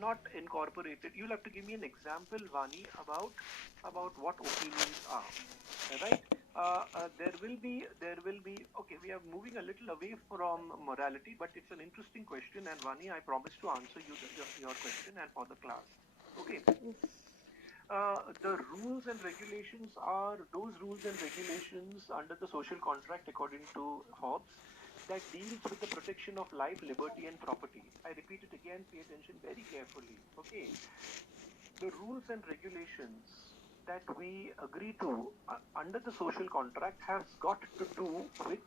not incorporated. You'll have to give me an example, Vani, about what opinions are. Right? There will be. Okay, we are moving a little away from morality, but it's an interesting question, and Vani, I promise to answer your question and for the class. Okay. The rules and regulations are those rules and regulations under the social contract, according to Hobbes, that deals with the protection of life, liberty, and property. I repeat it again. Pay attention very carefully. Okay, the rules and regulations that we agree to under the social contract has got to do with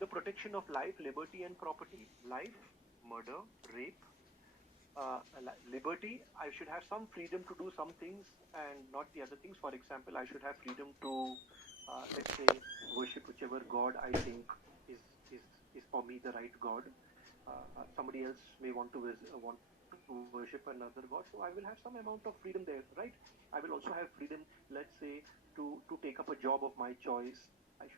the protection of life, liberty, and property. Life, murder, rape, liberty. I should have some freedom to do some things and not the other things. For example, I should have freedom to, let's say, worship whichever God I think is is is for me the right God. Somebody else may want to worship another God, so I will have some amount of freedom there, right? I will also have freedom, let's say, to take up a job of my choice. I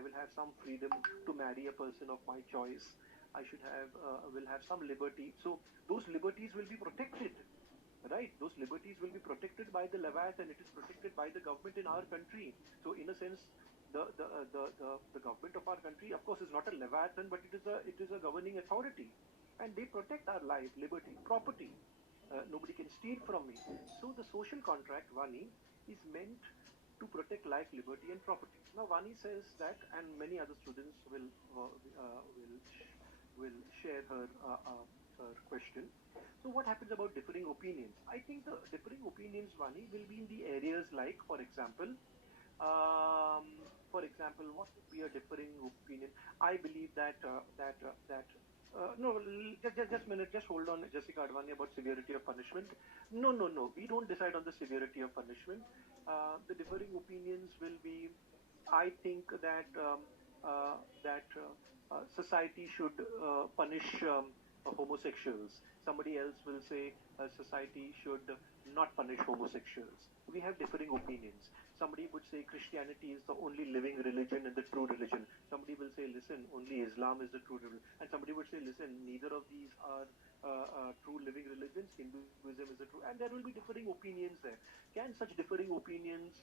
will have some freedom to marry a person of my choice. I should have will have some liberty. So those liberties will be protected, right? Those liberties will be protected by the Leviathan. It is protected by the government in our country. So in a sense, the government of our country, of course, is not a Leviathan, but it is a governing authority, and they protect our life, liberty, property. Nobody can steal from me. So the social contract, Vani, is meant to protect life, liberty, and property. Now, Vani says that, and many other students will share her question. So, what happens about differing opinions? I think the differing opinions, Vani, will be in the areas like, um, what would be a differing opinion? I believe that no, just a minute, just hold on, Jessica Advani, about severity of punishment. No, no, no, we don't decide on the severity of punishment. The differing opinions will be, I think that society should punish homosexuals. Somebody else will say society should not punish homosexuals. We have differing opinions. Somebody would say Christianity is the only living religion and the true religion. Somebody will say, listen, only Islam is the true religion. And somebody would say, listen, neither of these are true living religions. Hinduism is the true. And there will be differing opinions there. Can such differing opinions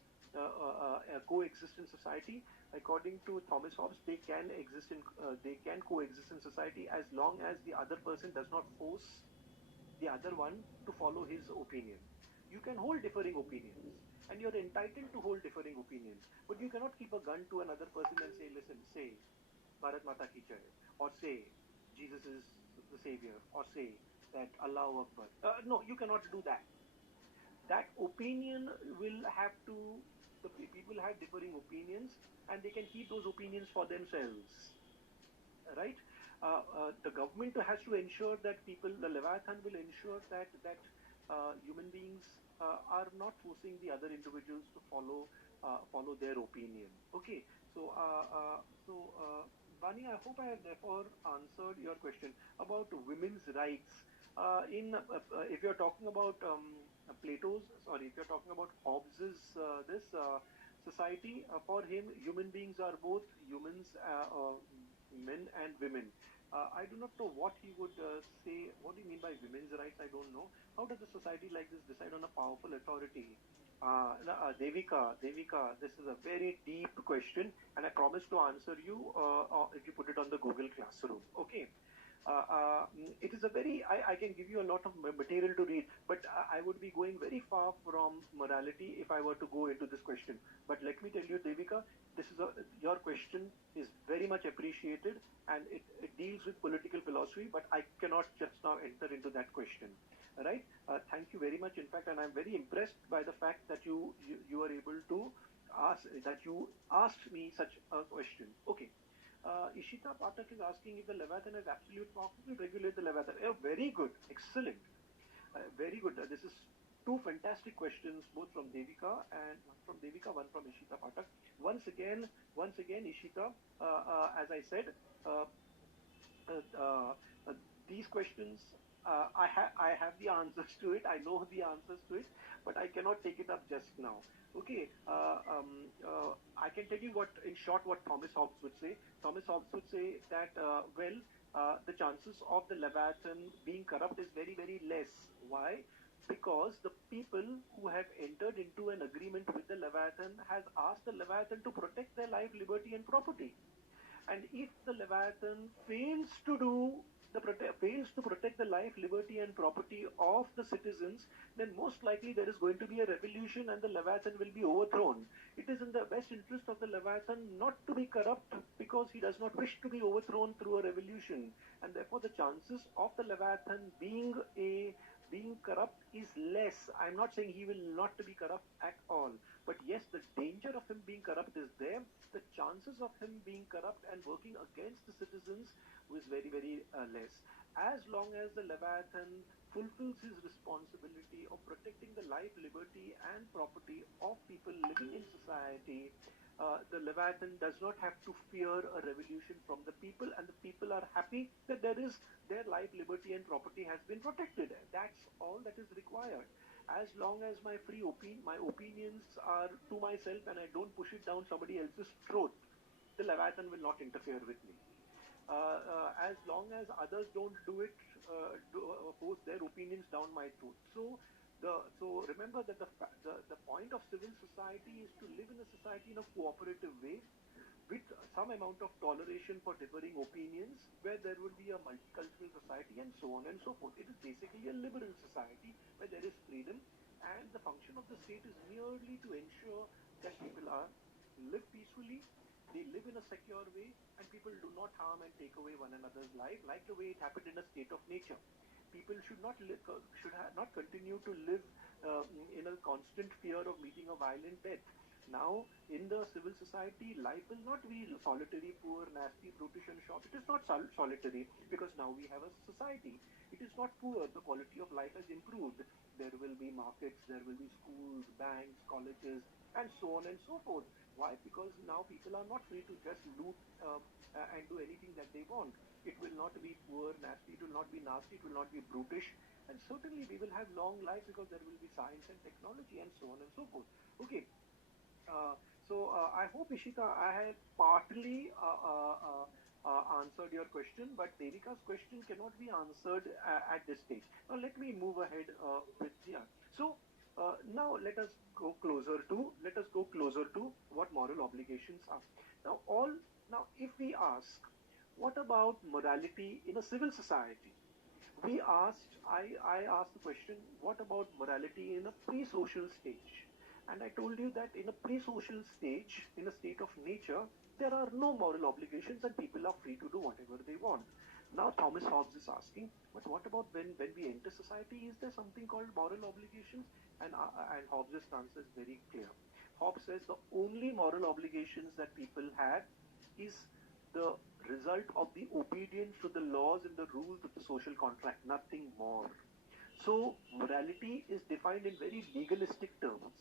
coexist in society? According to Thomas Hobbes, they can coexist in society as long as the other person does not force the other one to follow his opinion. You can hold differing opinions, and you're entitled to hold differing opinions, but you cannot keep a gun to another person and say, listen, say Bharat Mata Ki Jai, or say Jesus is the savior, or say that Allah Akbar. No, you cannot do that. That opinion will have to, the people have differing opinions, and they can keep those opinions for themselves, right? The government has to ensure that the Leviathan will ensure that human beings are not forcing the other individuals to follow their opinion. Okay, so Vani, I hope I have therefore answered your question about women's rights. If you're talking about if you're talking about Hobbes's this society, for him, human beings are both humans, men and women. I do not know what he would say. What do you mean by women's rights? I don't know. How does a society like this decide on a powerful authority? Devika, this is a very deep question, and I promise to answer you if you put it on the Google Classroom. Okay. It is a very, I can give you a lot of material to read, but I would be going very far from morality if I were to go into this question. But let me tell you, Devika, your question is very much appreciated, and it deals with political philosophy, but I cannot just now enter into that question. Right? Thank you very much, in fact, and I'm very impressed by the fact that you are able to that you asked me such a question. Okay. Ishita Patak is asking if the Leviathan has absolute power to regulate the Leviathan. Very good, excellent, very good. This is two fantastic questions, both from Devika, and one from Devika, one from Ishita Patak. Once again, Ishita, as I said, uh, these questions, I have the answers to it. I know the answers to it, but I cannot take it up just now. Okay, I can tell you what, in short, what Thomas Hobbes would say. Thomas Hobbes would say that, well, the chances of the Leviathan being corrupt is very, very less. Why? Because the people who have entered into an agreement with the Leviathan has asked the Leviathan to protect their life, liberty, and property. And if the Leviathan fails to protect the life, liberty, and property of the citizens, then most likely there is going to be a revolution and the Leviathan will be overthrown. It is in the best interest of the Leviathan not to be corrupt because he does not wish to be overthrown through a revolution. And therefore the chances of the Leviathan being corrupt is less. I'm not saying he will not be corrupt at all. But yes, the danger of him being corrupt is there. The chances of him being corrupt and working against the citizens was very, very less. As long as the Leviathan fulfills his responsibility of protecting the life, liberty, and property of people living in society, the Leviathan does not have to fear a revolution from the people, and the people are happy that their life, liberty, and property has been protected. That's all that is required. As long as my opinions are to myself and I don't push it down somebody else's throat, the Leviathan will not interfere with me. As long as others don't do it, force their opinions down my throat. So remember that the point of civil society is to live in a society in a cooperative way with some amount of toleration for differing opinions, where there will be a multicultural society and so on and so forth. It is basically a liberal society where there is freedom, and the function of the state is merely to ensure that people live peacefully, they live in a secure way, and people do not harm and take away one another's life, like the way it happened in a state of nature. People should not continue to live in a constant fear of meeting a violent death. Now, in the civil society, life will not be solitary, poor, nasty, brutish, and short. It is not solitary because now we have a society. It is not poor. The quality of life has improved. There will be markets, there will be schools, banks, colleges, and so on and so forth. Why? Because now people are not free to just loot and do anything that they want. It will not be poor, nasty, it will not be nasty, it will not be brutish, and certainly we will have long life because there will be science and technology and so on and so forth. Okay, uh, I hope, Ishita, I have partly answered your question, but Devika's question cannot be answered at this stage. Now, let me move ahead with yeah. So, now let us go closer to what moral obligations are. Now, if we ask, what about morality in a civil society? I asked the question, what about morality in a pre-social stage? And I told you that in a pre-social stage, in a state of nature, there are no moral obligations and people are free to do whatever they want. Now Thomas Hobbes is asking, but what about when we enter society? Is there something called moral obligations? And Hobbes' answer is very clear. Hobbes says the only moral obligations that people have is the result of the obedience to the laws and the rules of the social contract, nothing more. So, morality is defined in very legalistic terms.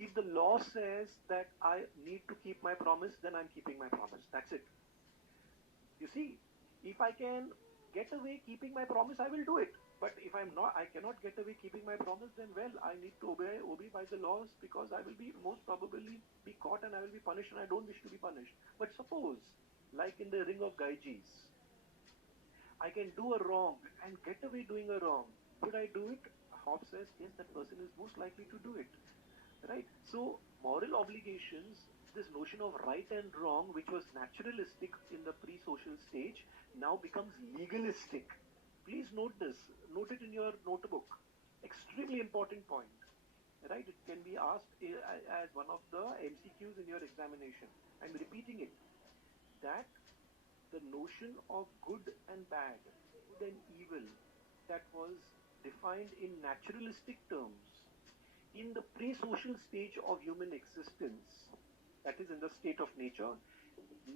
If the law says that I need to keep my promise, then I'm keeping my promise. That's it. You see, if I can get away keeping my promise, I will do it. But if I cannot get away keeping my promise, then well, I need to obey by the laws because I will be most probably be caught and I will be punished and I don't wish to be punished. But suppose, like in the ring of Gyges, I can do a wrong and get away doing a wrong. Would I do it? Hobbes says, yes, that person is most likely to do it. Right? So, moral obligations, this notion of right and wrong, which was naturalistic in the pre social stage, now becomes legalistic. Please note this, note it in your notebook. Extremely important point. Right? It can be asked as one of the MCQs in your examination. I'm repeating it. That the notion of good and bad, good and evil, that was defined in naturalistic terms in the pre-social stage of human existence, that is in the state of nature.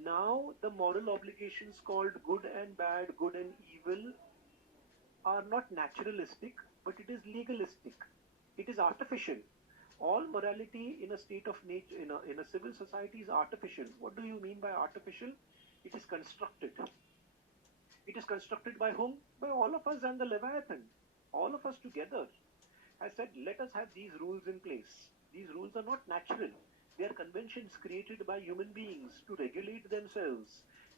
Now the moral obligations called good and bad, good and evil are not naturalistic, but it is legalistic. It is artificial. All morality in a state of nature, in a civil society is artificial. What do you mean by artificial? It is constructed. It is constructed by whom? By all of us and the Leviathan. All of us together. I said, let us have these rules in place. These rules are not natural. They are conventions created by human beings to regulate themselves.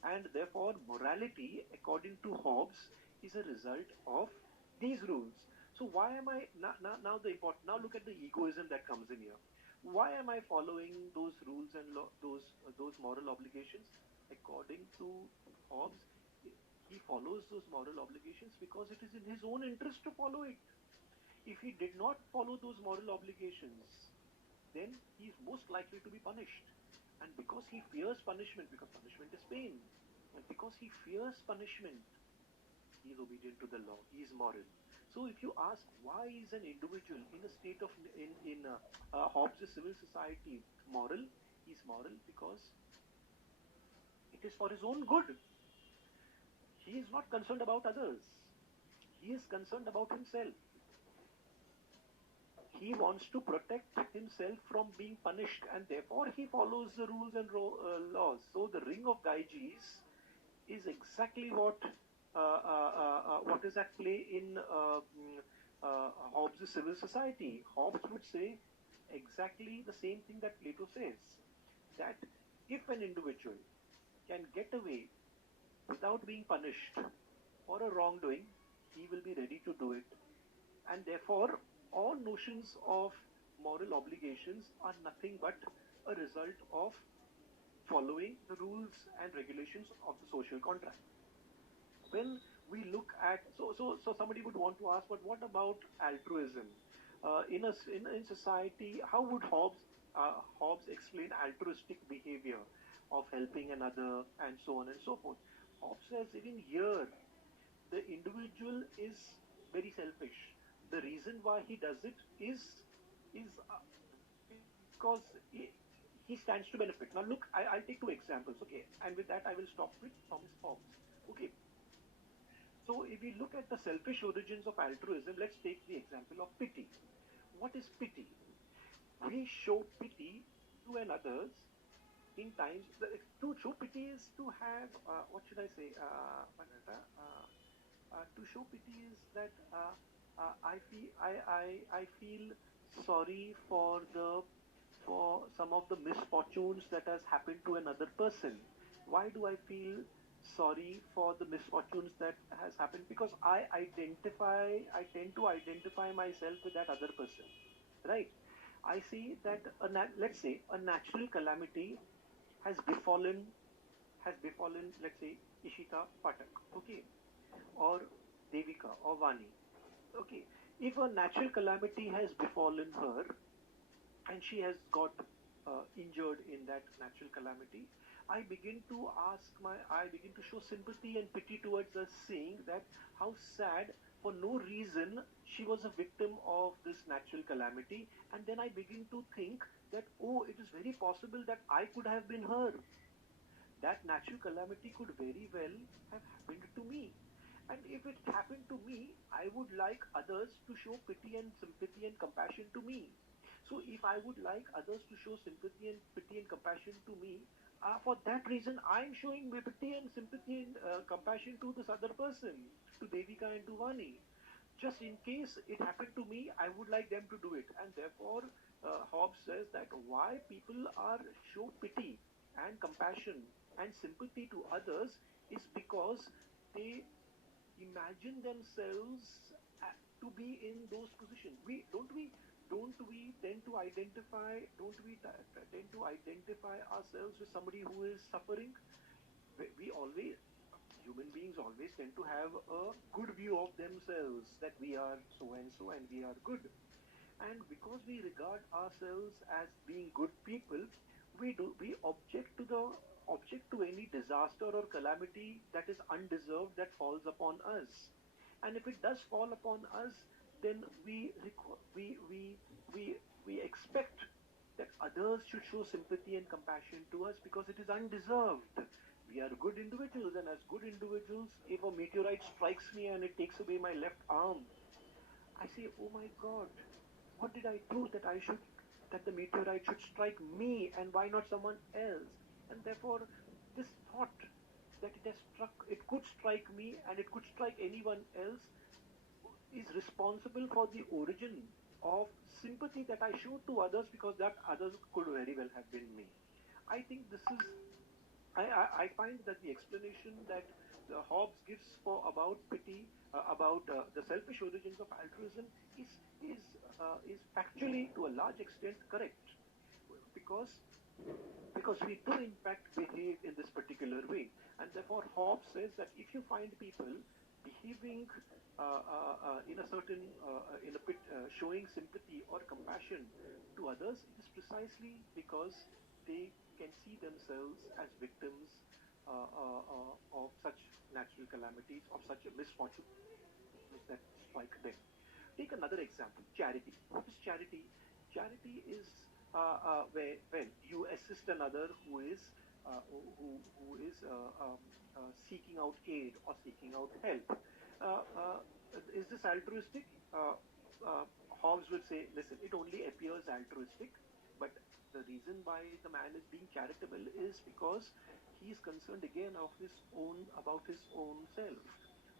And therefore, morality, according to Hobbes, is a result of these rules. So why am I now the important? Now look at the egoism that comes in here. Why am I following those rules and those moral obligations? According to Hobbes, he follows those moral obligations because it is in his own interest to follow it. If he did not follow those moral obligations, then he is most likely to be punished. And because he fears punishment, because punishment is pain, and because he fears punishment, he is obedient to the law. He is moral. So if you ask why is an individual in a state of in Hobbes' civil society moral, he is moral because it is for his own good. He is not concerned about others. He is concerned about himself. He wants to protect himself from being punished, and therefore he follows the rules and laws. So the ring of Gyges is exactly what is at play in Hobbes' civil society. Hobbes would say exactly the same thing that Plato says, that if an individual can get away without being punished for a wrongdoing, he will be ready to do it. And therefore, all notions of moral obligations are nothing but a result of following the rules and regulations of the social contract. When we look at so somebody would want to ask, but what about altruism in society? How would Hobbes explain altruistic behavior of helping another and so on and so forth? Hobbes says even here the individual is very selfish. The reason why he does it is because he stands to benefit. Now look, I'll take two examples, okay, and with that I will stop with Thomas Hobbes. Okay, so if we look at the selfish origins of altruism, let's take the example of pity. What is pity? We show pity to another's in times. To show pity is to have what should I say? To show pity is that I feel sorry for some of the misfortunes that has happened to another person. Why do I feel sorry for the misfortunes that has happened? Because I tend to identify myself with that other person, right? I see that let's say a natural calamity has befallen, let's say, Ishita Patak, okay, or Devika or Vani. Okay, if a natural calamity has befallen her and she has got injured in that natural calamity, I begin to show sympathy and pity towards her, saying that how sad for no reason she was a victim of this natural calamity, and then I begin to think that, oh, it is very possible that I could have been her. That natural calamity could very well have happened to me. And if it happened to me, I would like others to show pity and sympathy and compassion to me. So if I would like others to show sympathy and pity and compassion to me, for that reason, I'm showing pity and sympathy and compassion to this other person, to Devika and to Vani. Just in case it happened to me, I would like them to do it. And therefore, Hobbes says that why people are show pity and compassion and sympathy to others is because they imagine themselves to be in those positions. We tend to identify don't we tend to identify ourselves with somebody who is suffering? We always Human beings always tend to have a good view of themselves, that we are so and so and we are good. And because we regard ourselves as being good people, we object to any disaster or calamity that is undeserved that falls upon us. And if it does fall upon us, then we expect that others should show sympathy and compassion to us because it is undeserved. We are good individuals, and as good individuals, if a meteorite strikes me and it takes away my left arm, I say, oh my God, what did I do that the meteorite should strike me, and why not someone else? And therefore, this thought that it could strike me and it could strike anyone else is responsible for the origin of sympathy that I show to others, because that others could very well have been me. I think I find that the explanation that Hobbes gives for about pity, about the selfish origins of altruism, is is factually to a large extent correct, because we do in fact behave in this particular way, and therefore Hobbes says that if you find people behaving in a certain in a bit showing sympathy or compassion to others, it is precisely because they can see themselves as victims of such natural calamities, of such a misfortune that strike them. Take another example, charity. What is charity? Charity is where when you assist another who is seeking out aid or seeking out help. Uh, uh, is this altruistic? Hobbes would say, listen, it only appears altruistic, but the reason why the man is being charitable is because he is concerned again of his own about his own self.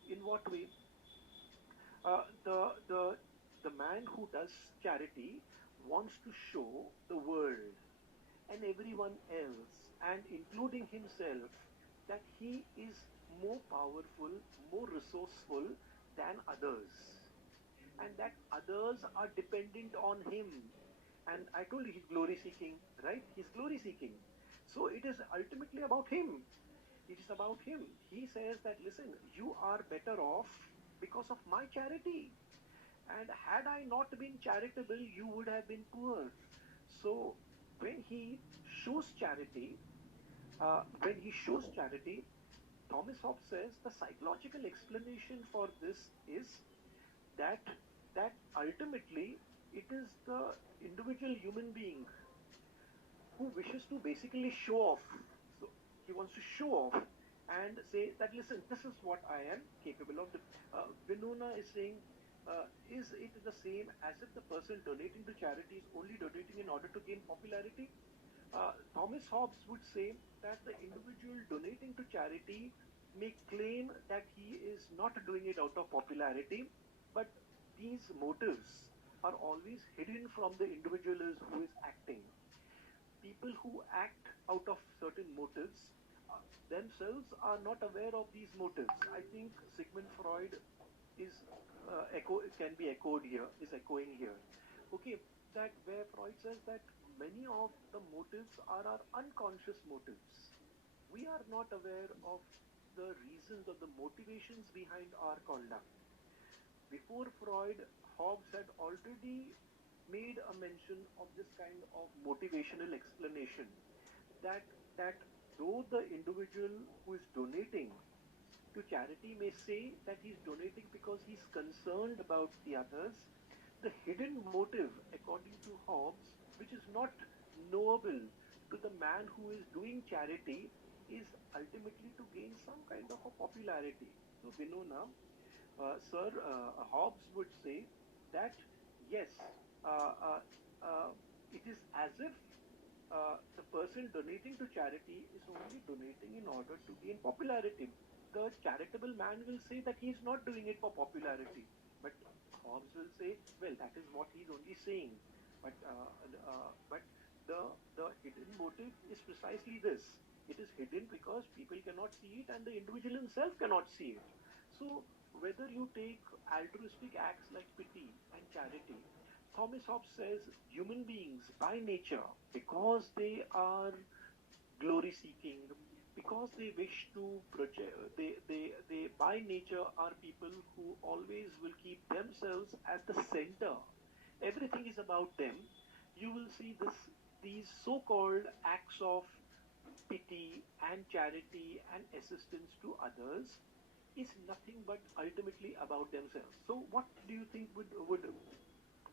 In what way? uh, the the the man who does charity wants to show the world and everyone else, and including himself, that he is more powerful, more resourceful than others, and that others are dependent on him. And I told you he's glory seeking, right? He's glory seeking. So it is ultimately about him. It is about him. He says that, listen, you are better off because of my charity. And had I not been charitable, you would have been poor. So when he shows charity, Thomas Hobbes says the psychological explanation for this is that ultimately it is the individual human being who wishes to basically show off. So he wants to show off and say that, listen, this is what I am capable of. Vinona is saying, is it the same as if the person donating to charity is only donating in order to gain popularity? Thomas Hobbes would say that the individual donating to charity may claim that he is not doing it out of popularity, but these motives are always hidden from the individual who is acting. People who act out of certain motives themselves are not aware of these motives. I think Sigmund Freud is can be echoed here, is echoing here. Okay, that where Freud says that many of the motives are our unconscious motives. We are not aware of the reasons or the motivations behind our conduct. Before Freud, Hobbes had already made a mention of this kind of motivational explanation, that that though the individual who is donating to charity may say that he's donating because he's concerned about the others, the hidden motive, according to Hobbes, which is not knowable to the man who is doing charity, is ultimately to gain some kind of a popularity. So, Vinona, Sir Hobbes would say that yes, uh, uh, uh, it is as if the person donating to charity is only donating in order to gain popularity. The charitable man will say that he is not doing it for popularity, but Hobbes will say, well, that is what he's only saying. But the hidden motive is precisely this. It is hidden because people cannot see it and the individual himself cannot see it. So whether you take altruistic acts like pity and charity, Thomas Hobbes says human beings by nature, because they are glory seeking, because they wish to project, they by nature are people who always will keep themselves at the center. Everything is about them. You will see these so-called acts of pity and charity and assistance to others is nothing but ultimately about themselves. So, what do you think would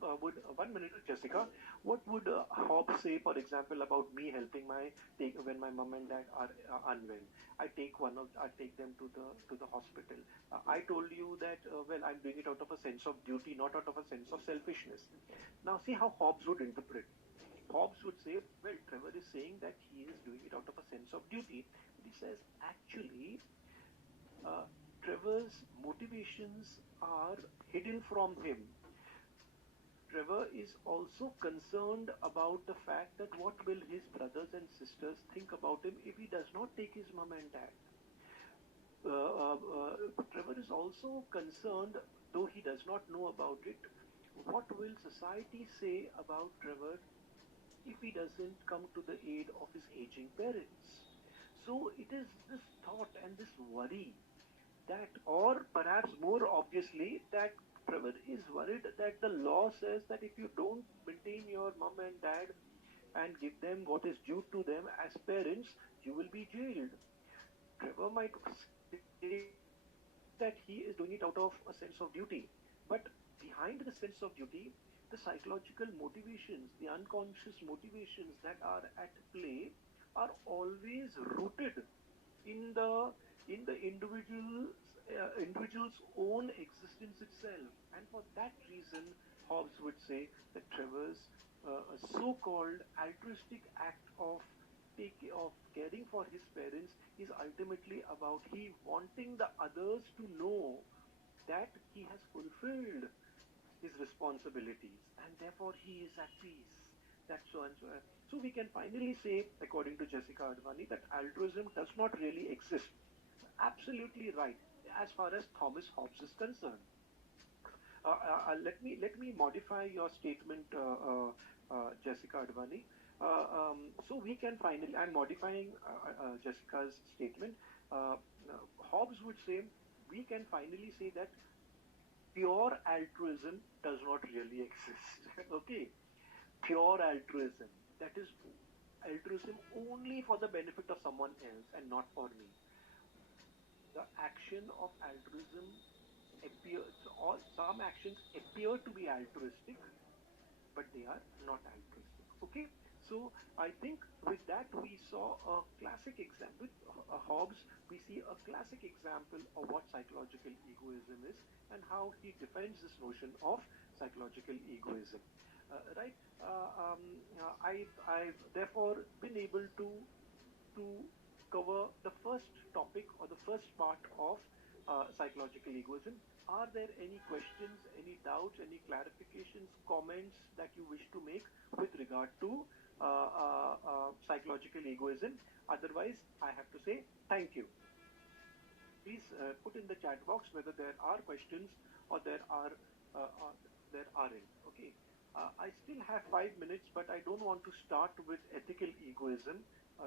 1 minute, Jessica? What would Hobbes say, for example, about me helping my take when my mom and dad are unwell? I take them to the hospital. I told you that well, I'm doing it out of a sense of duty, not out of a sense of selfishness. Now, see how Hobbes would interpret. Hobbes would say, well, Trevor is saying that he is doing it out of a sense of duty. But he says, actually, uh, Trevor's motivations are hidden from him. Trevor is also concerned about the fact that what will his brothers and sisters think about him if he does not take his mom and dad. Trevor is also concerned, though he does not know about it, what will society say about Trevor if he doesn't come to the aid of his aging parents. So it is this thought and this worry that, or perhaps more obviously, that Trevor is worried that the law says that if you don't maintain your mom and dad and give them what is due to them as parents, you will be jailed. Trevor might say that he is doing it out of a sense of duty, but behind the sense of duty, the psychological motivations, the unconscious motivations that are at play are always rooted in the individual's own existence itself, and for that reason, Hobbes would say that Trevor's so-called altruistic act of caring for his parents is ultimately about he wanting the others to know that he has fulfilled his responsibilities and therefore he is at peace. That's so and so. So we can finally say, according to Jessica Advani, that altruism does not really exist. Absolutely right, as far as Thomas Hobbes is concerned. Let me modify your statement, Jessica Advani. So we can finally, I'm modifying Jessica's statement. Hobbes would say we can finally say that pure altruism does not really exist. Okay, pure altruism, that is altruism only for the benefit of someone else and not for me. The action of altruism appears, or some actions appear to be altruistic, but they are not altruistic. Okay, so I think with that we saw a classic example. Hobbes, we see a classic example of what psychological egoism is and how he defends this notion of psychological egoism. Right? I've therefore been able to cover the first topic or the first part of psychological egoism. Are there any questions, any doubts, any clarifications, comments that you wish to make with regard to psychological egoism? Otherwise, I have to say thank you. Please put in the chat box whether there are questions or there aren't. Okay. I still have 5 minutes, but I don't want to start with ethical egoism.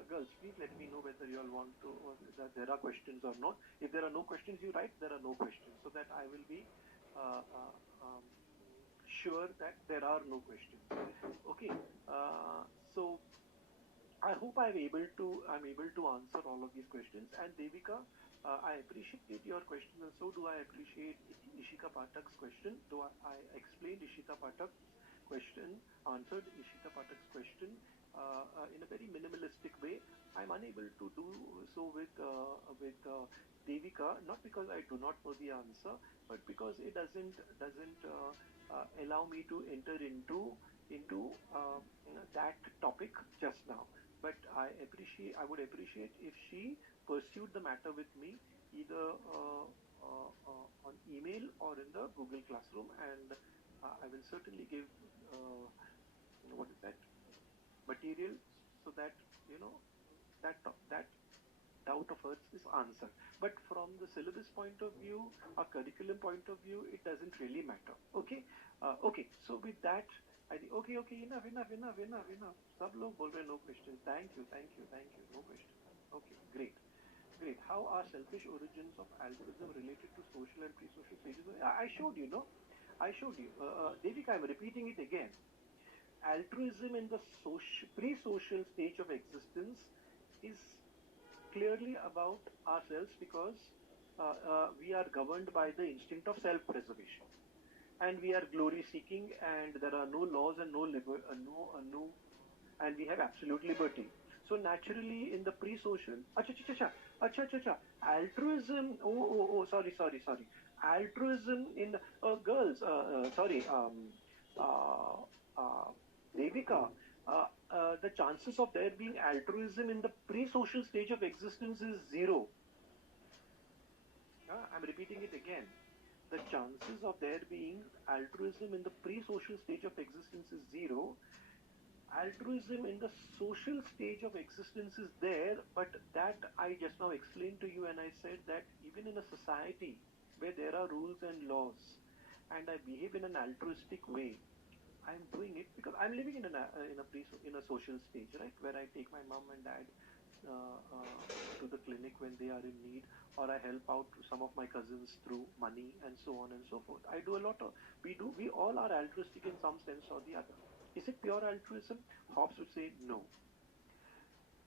Girls, please let me know whether you all want to, or that there are questions or not. If there are no questions, you write there are no questions, so that I will be uh, uh, um, sure that there are no questions. Okay. So I hope I'm able to answer all of these questions. And Devika, I appreciate your question, and so do I appreciate Ishika Pathak's question. Though I explained Ishika Pathak's question, answered Ishika Pathak's question in a very minimalistic way. I'm unable to do so with Devika, not because I do not know the answer, but because it doesn't allow me to enter into that topic just now. But I would appreciate if she pursued the matter with me either on email or in the Google Classroom, and I will certainly give what is that material so that you know that doubt of hers is answered. But from the syllabus point of view, or curriculum point of view, it doesn't really matter. Okay, okay. So with that, okay, okay, enough. सब लोग बोल रहे no questions. Thank you. No questions. Okay, great. Great. How are selfish origins of altruism related to social and pre-social stages? I showed you, no? I showed you. Devika, I'm repeating it again. Altruism in the pre-social stage of existence is clearly about ourselves because we are governed by the instinct of self-preservation, and we are glory-seeking, and there are no laws and and we have absolute liberty. So naturally, in the pre-social, altruism. Sorry. Altruism in girls. Sorry. Uh, uh, Devika. The chances of there being altruism in the pre-social stage of existence is zero. I'm repeating it again. the chances of there being altruism in the pre-social stage of existence is zero. Altruism in the social stage of existence is there, but that I just now explained to you, and I said that even in a society where there are rules and laws, and I behave in an altruistic way, I'm doing it because I'm living in a social stage, right, where I take my mom and dad to the clinic when they are in need, or I help out some of my cousins through money and so on and so forth. I do a lot of, we all are altruistic in some sense or the other. Is it pure altruism? Hobbes would say no.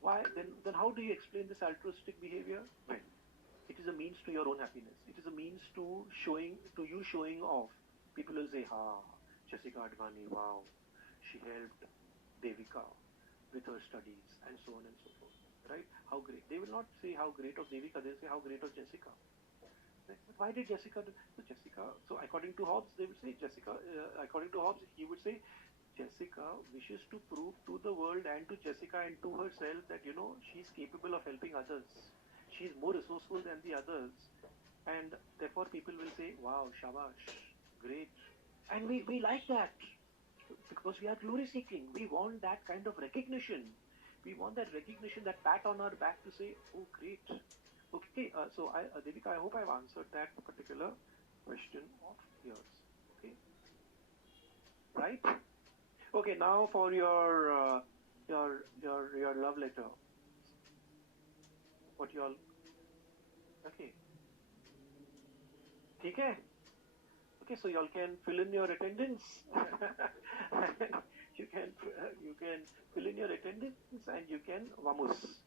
Why? Then how do you explain this altruistic behavior? Well, it is a means to your own happiness. It is a means to showing off. People will say, Jessica Advani, wow, she helped Devika with her studies and so on and so forth. Right? How great. They will not say how great of Devika, they'll say how great of Jessica. Right? But why did Jessica do so? So according to Hobbes, they will say according to Hobbes, he would say Jessica wishes to prove to the world and to Jessica and to herself that, she's capable of helping others. She's more resourceful than the others. And therefore people will say, wow, shabash, great. And we like that because we are glory seeking. We want that kind of recognition. We want that recognition, that pat on our back to say, oh, great. Okay, Devika, I hope I've answered that particular question of yours. Okay, right? Okay, now for your love letter. What you all? Okay, ठीक है? Okay, so y'all can fill in your attendance. you can fill in your attendance and you can vamos.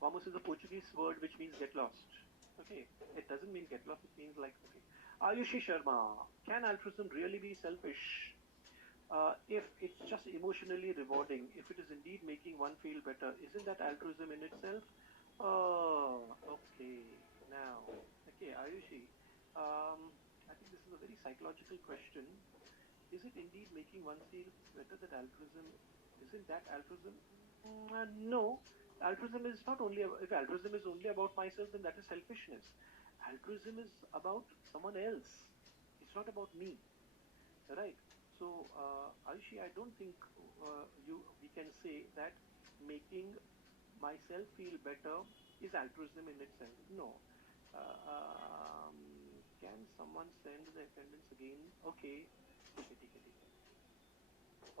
Vamos is a Portuguese word which means get lost. Okay, it doesn't mean get lost. It means like, okay. Ayushi Sharma, can altruism really be selfish? If it's just emotionally rewarding, if it is indeed making one feel better, isn't that altruism in itself? Oh, okay. Now, okay, Ayushi, I think this is a very psychological question. Is it indeed making one feel better that altruism? Isn't that altruism? No. Altruism is not only, if altruism is only about myself, then that is selfishness. Altruism is about someone else. It's not about me. Right. So, Ayushi, I don't think we can say that making myself feel better is altruism in itself. No. Uh, um, can someone send the attendance again? Okay. Okay, ठीक है, ठीक है.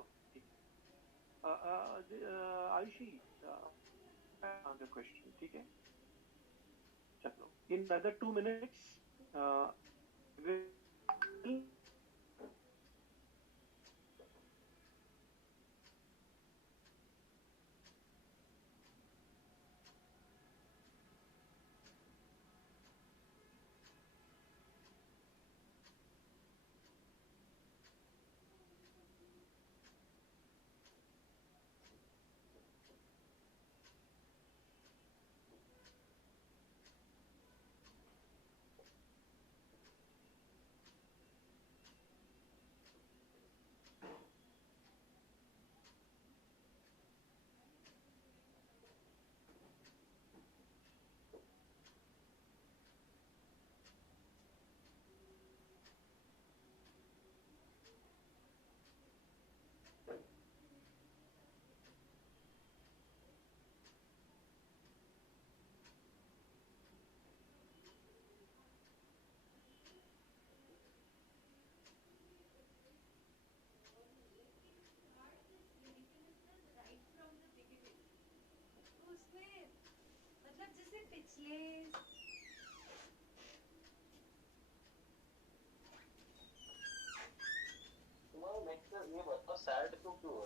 Okay, ठीक है. Ayushi, another question, ठीक है? चलो. In another 2 minutes, will तुम्हारा नेक्स्ट ये बताओ सैड तो क्यों